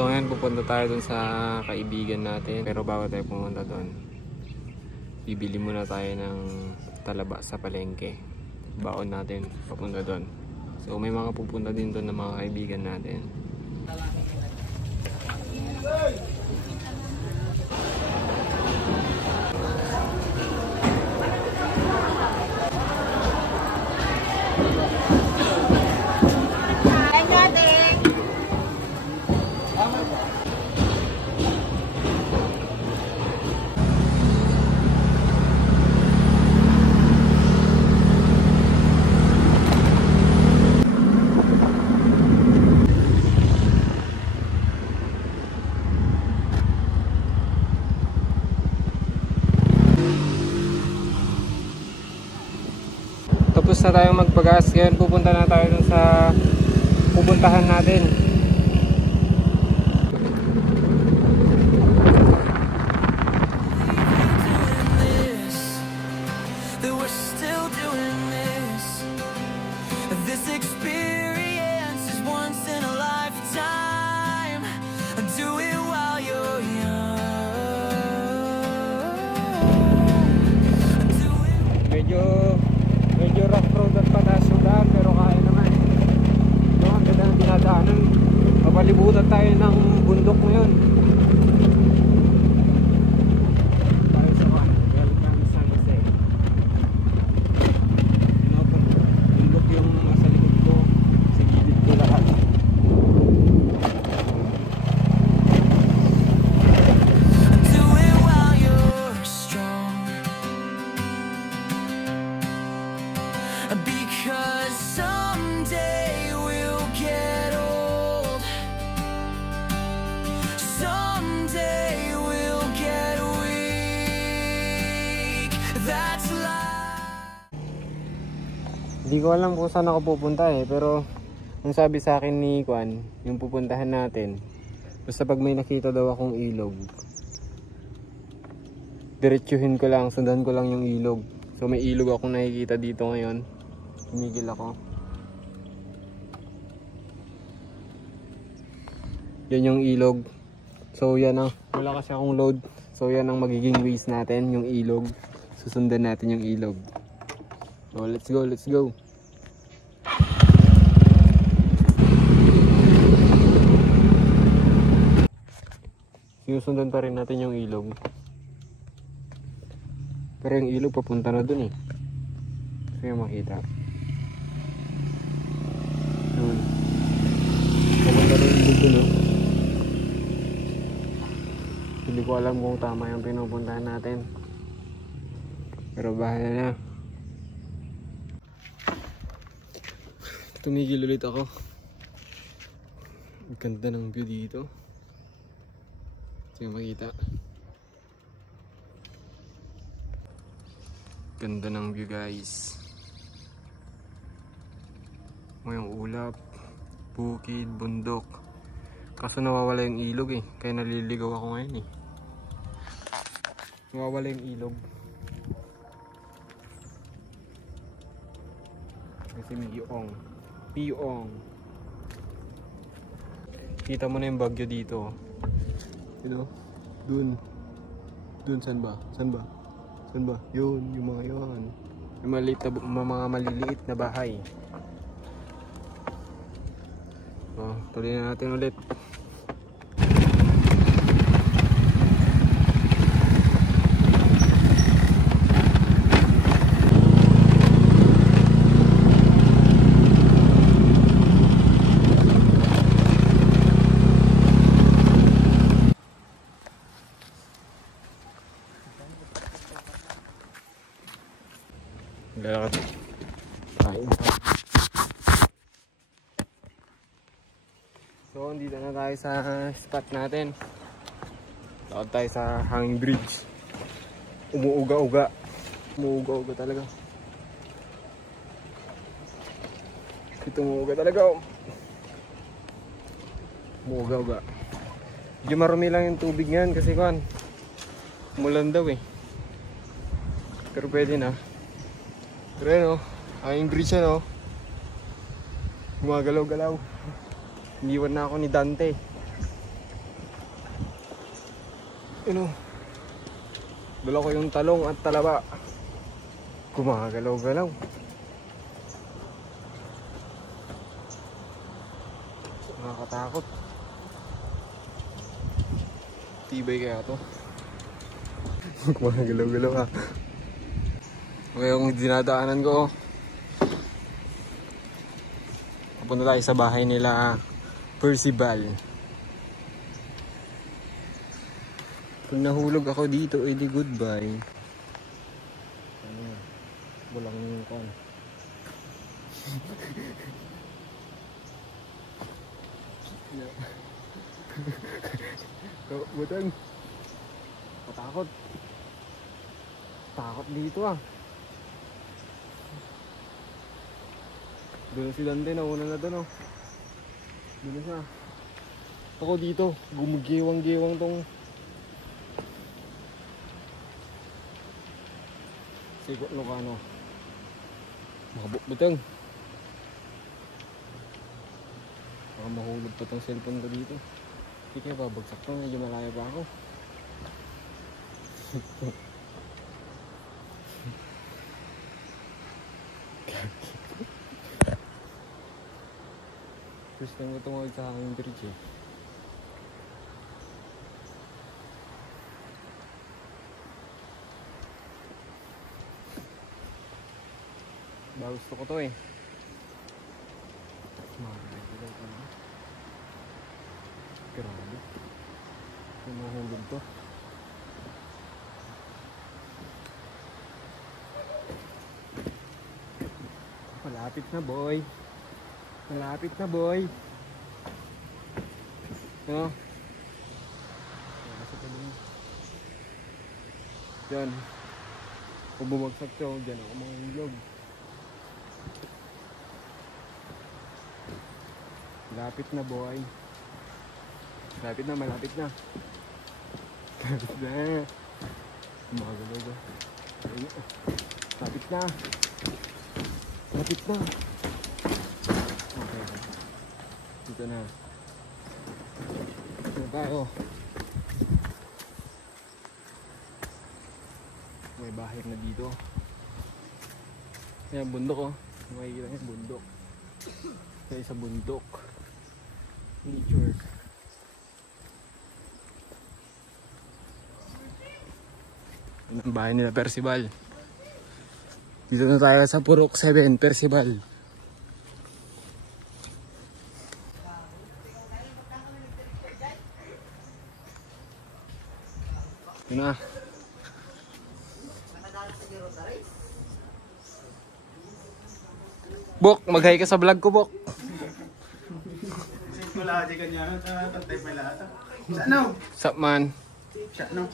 So ngayon pupunta tayo dun sa kaibigan natin. Pero bago tayo pumunta dun, bibili muna tayo ng talaba sa palengke. Baon natin papunta dun. So may mga pupunta din dun ng mga kaibigan natin. Tapos na tayong magpagas, ngayon pupunta na tayo dun sa pupuntahan natin. Medyo rough road at pataas yung daan, pero kaya naman. Ito ang ganda ng dinadaanan. Papalibutan tayo ng bundok ngayon. Tayo sa welcome San Jose. Bundok yung nasa likod ko, sa gilid ko lahat. Because someday we'll get old. Someday we'll get weak. That's life. Hindi ko alam kung saan ako pupunta pero ang sabi sa akin ni Kwan, yung pupuntahan natin, basta pag may nakita daw akong ilog, diretsuhin ko lang, sundan ko lang yung ilog. So may ilog akong nakikita dito ngayon. Tumigil ako. Yan yung ilog. So yan ang, wala kasi akong load. So yan ang magiging ways natin, yung ilog. Susundan natin yung ilog. So let's go, let's go. Sinusundan pa rin natin yung ilog. Pero yung ilog papunta na dun So yung makita. Yun. Papunta na yung ilog dun Hindi ko alam kung tama yung pinupuntahan natin. Pero bahala na. Tumigil ulit ako. Ang ganda ng view dito. Ito yung makita. Ganda ng view guys. Ngayong ulap, bukid, bundok. Kaso nawawala yung ilog kaya naliligaw ako ngayon Nawawala yung ilog. Kasi may Piyong. Kita mo na yung bagyo dito. Dun saan ba? Yun, yung mga yun. Yung mga maliliit na bahay. Tuloy na natin ulit. Lalakad. Kain pa. So, dito na tayo sa spot natin. Lakad tayo sa hanging bridge. Umuuga-uga. Umuuga-uga talaga. Ito umuuga talaga. Umuuga-uga. Medyo marumi lang yung tubig ngayon kasi umulan daw Pero pwede na. Pero hanging bridge gumagalaw-galaw. Iniwan na ako ni Dante. Ano? Dala ko yung talong at talaba. Gumagalaw-galaw. Nakakatakot. Tibay kaya to. Gumagalaw-galaw ha. Ngayong dinadaanan ko. Papunta tayo sa bahay nila Percival. Pag nahulog ako dito, edi goodbye. Ano? Walang kon. Butang. Patakot. Takot dito ah. Doon si Dante, nauna na doon oh. Doon na siya. Ako dito, gumugiwang-giwang tong sikot no kano. Makabutang. Baka mahulog pa tong cellphone ko dito. Hindi kaya babagsak to, medyo malayo pa ako. First time ko tumawag sa aking bridge eh. Ba gusto ko to eh. Grabe. Mahulog to. Malapit na boy. Malapit na boy. Ano? Yan. Kung bumagsak to, dyan ako mahulog. Malapit na boy. Malapit na, malapit na. Malapit na. Magalaw ba? Malapit na. Malapit na. Okay. Dito na. Dito tayo. May bahay na dito. Ayan, bundok oh. Makikita niya, bundok. Kaya sa bundok. Nature. Yan ang bahay nila Percival. Dito na tayo sa Purok 7, Percival. Ito na. Bok, mag-hi ka sa vlog ko, Bok. Wala ka ganyan, tantay pa lahat. Saan? Sup, man? Saan?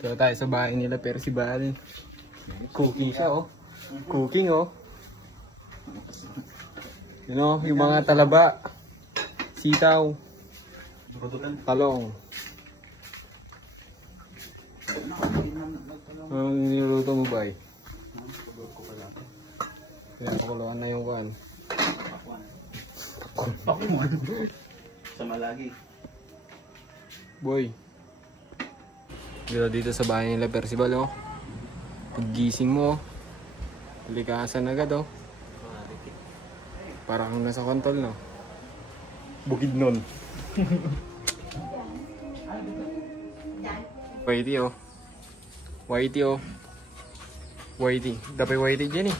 Dito tayo sa bahay nila Percival. Cooking siya, oh. Cooking, oh. You know, yung mga talaba, sitaw, talong. Ang niluto mo ba eh? Kaya pakuluan na yung kuhan. Pakwan. Sa malagi. Boy. Dito sa bahay nila Percival, oh. Paggising mo, likasan agad, oh. Parang nasa kontol, no? Bukid nun. Whitey, oh. Whitey, oh. Whitey. Dapat Whitey dyan, eh.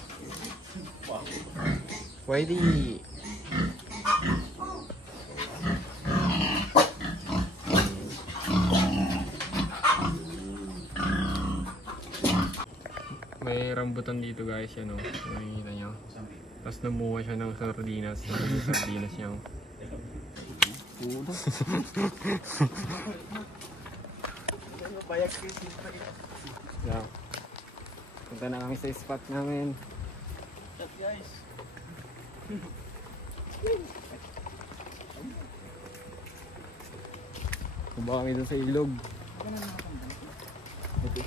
Whitey. May rambutan dito guys, yan o. Makikita nyo. Tapos namuha siya ng sardinas. Yung sardinas niya o. Yeah. Punta na kami sa spot namin. Shot guys. Kumba kami dun sa ilog. Okay.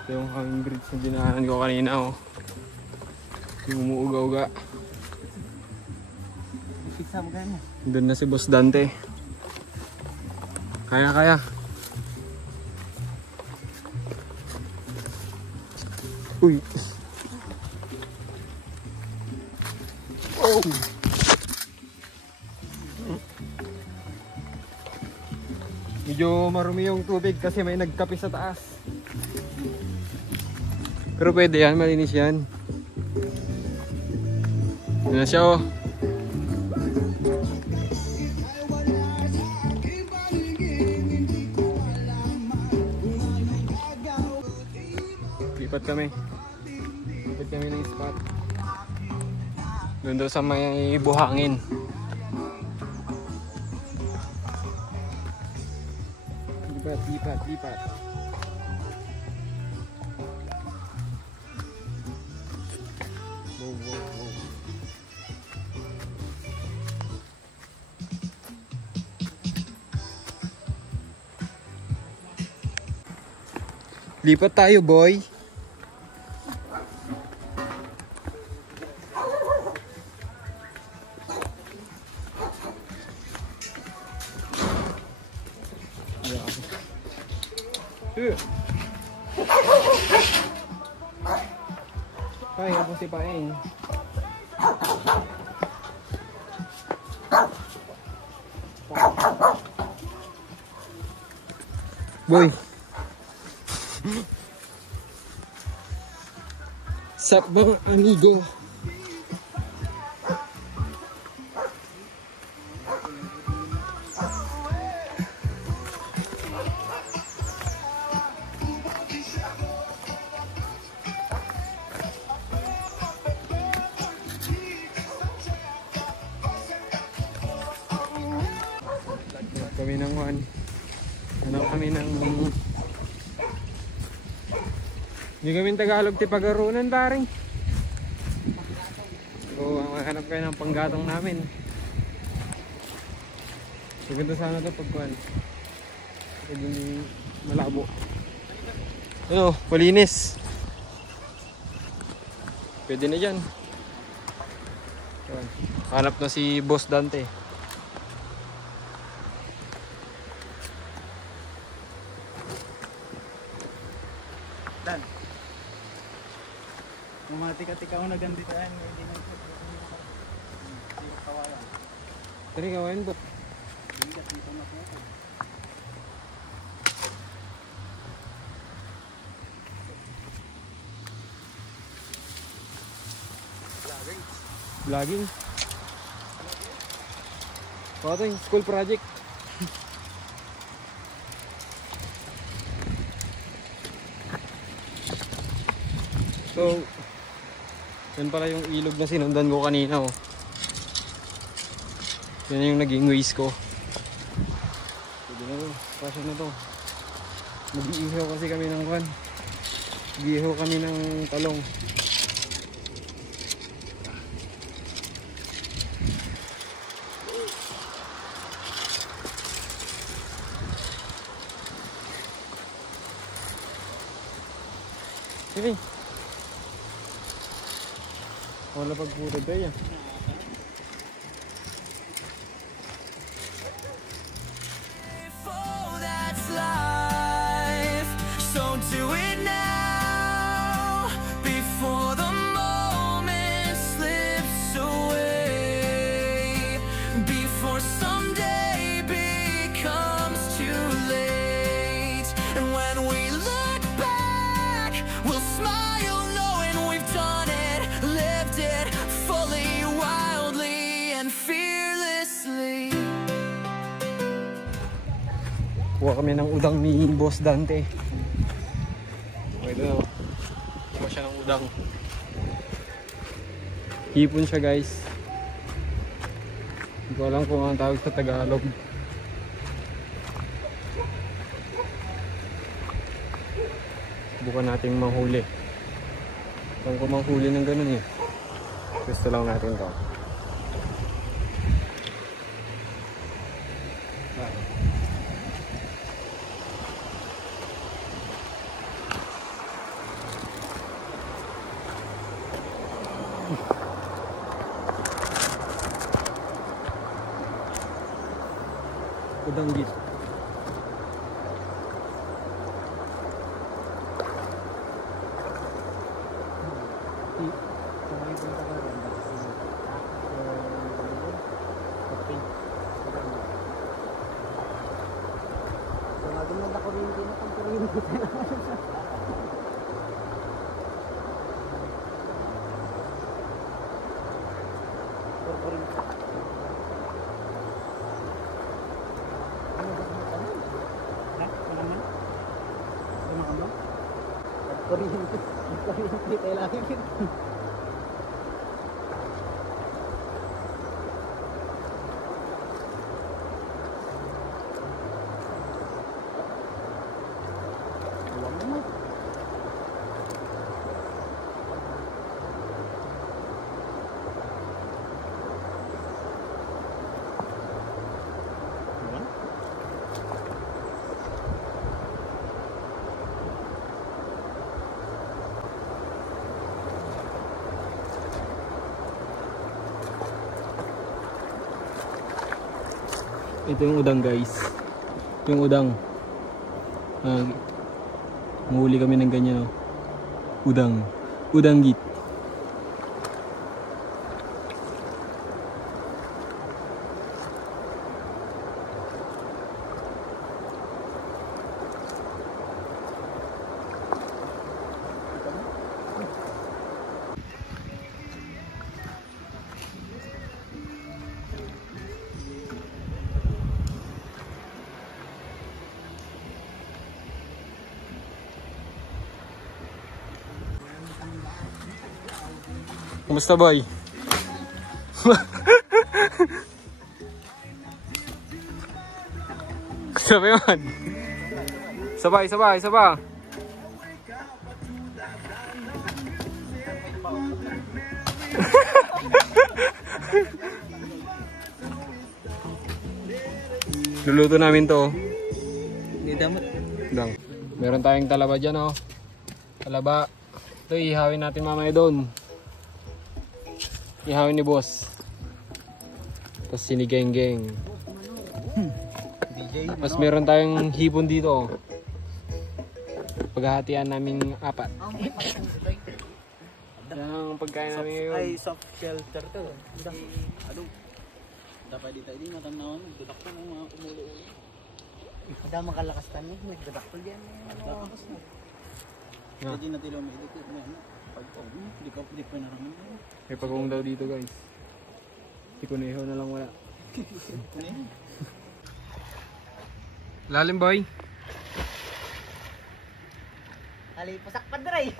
Ito yung hanging bridge na dinaanan ko kanina, oh. Yung umuuga-uga. Pizza mo ganyan. Doon na si Boss Dante. Kaya. Uy. Oh. Medyo marumi yung tubig kasi may nagkape sa taas. Pero pwede yan, malinis yan. Yan na siya oh. Lipat kami ng spot doon daw sa may buhangin. Lipat. Wow. Lipat tayo, boy. Ay, ako si Paeng. Boy. Sup bang amigo? Kami ng one. Kami ng hindi kami Tagalog tipagarunan paring. So, hanap kayo ng panggatong namin. Maganda sana ito pagkuhan. Hindi malabo. Ano, malinis. Pwede na dyan. Hanap na si Boss Dante. Dan. Mga tika-tika ko na gandito yan. Hindi na ito. Hindi kawayan. Tari kawayan po. Hindi ka dito na po. Vlogging. Ito yung school project. So, yan pala yung ilog na sinundan ko kanina oh. Yan yung naging waste ko. Pwede na to, pasok na to. Mag-iihaw kasi kami ng kwan. Mag-iihaw kami ng talong. Sige. Wala pagputod tayo. That's life. So do it now before the moment slips away. Before someday becomes too late. And when we look back, we'll smile knowing we've done it, lived it fully, wildly and fearlessly. Kuha kami ng udang ni Boss Dante. Okay doon. Kuha siya ng udang. Hipon siya guys. Hindi ko alam kung ang tawag sa Tagalog. Bukan nating mahuli. Kung ko manghuli ng ganun eh. Gusto lang natin to. Udanggit. Kuryente tayo lagi. Ito yung udang guys. Yung udang. Mahuli kami ng ganyan. Oh. Udang. Udanggit. Kumusta boy? Sabi man. Sabay. Luluto namin to. Hindi damat. Dang. Meron tayong talaba dyan oh. Talaba. Ito ihawin natin mamaya doon. Ihawin ni boss. Tapos sinigeng-geng. Mas meron tayong hipon dito. Paghahatian namin 4. Yan ang pagkain namin ngayon. Ay, soft shelter to. Ano? Dapat dito hindi matanawan. Nagdadakpol ng mga umulo-ulo. Kada makalakas tani, nagdadakpol yan. Nagdadakpol na. Hindi na tilo may edit na. Pag-pag, di pa narangan. May pagong daw dito guys. Si Kuneho na lang wala. Lalim boy. Ali, pasak pa dray.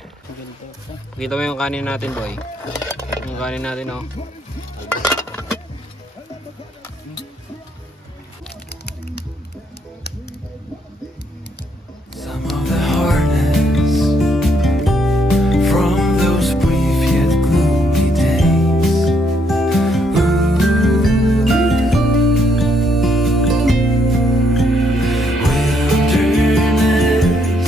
Kita mo yung kanin natin boy. Yung kanin natin oh. Some of the hardness from those brief yet gloomy days. Wilderness,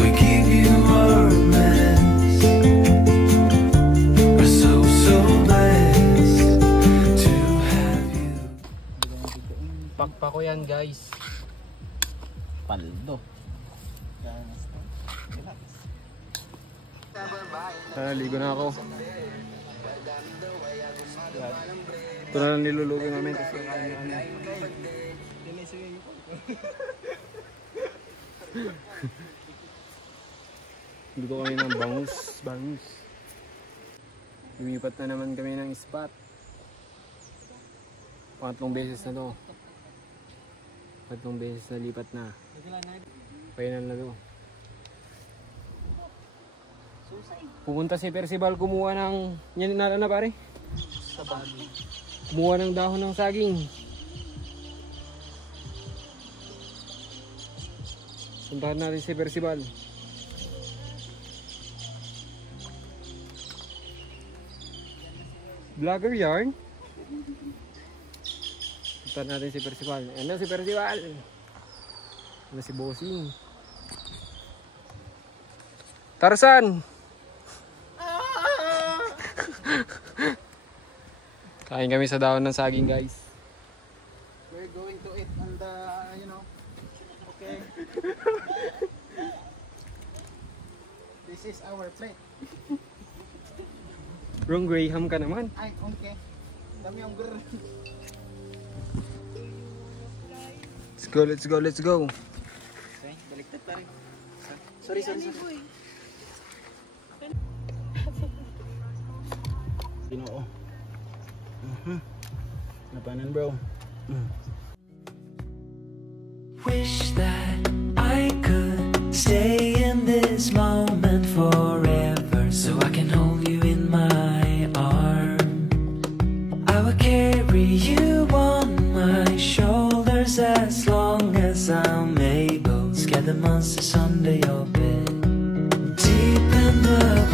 we give you our mess. We're so blessed to have you. Pakpako yan guys. Paldo. Ligo na ako. Ito na lang niluluto namin. Tapos kakain na kami. Luto kami ng bangus. Lumipat na naman kami ng spot. Pangatlong beses na to. Pangatlong beses na lipat na. Final na to. Pupunta si Percival kumuha ng yan na pare. Kumuha ng dahon ng saging. Puntahan natin si Percival. Vlogger yarn. Puntahan natin si Percival. Ano si Percival? Ano si Bossing? Tarzan! Kain kami sa dahon ng saging guys. We're going to eat This is our plate. Wrong Graham ka naman. Ay, okay. Dami ang gur. Let's go, let's go, let's go. Okay, baliktad pa rin. Sorry. Ginoo. Napanan bro. Wish that I could stay in this moment forever, so I can hold you in my arms. I will carry you on my shoulders as long as I'm able. Scare the monsters under your bed. Deep in the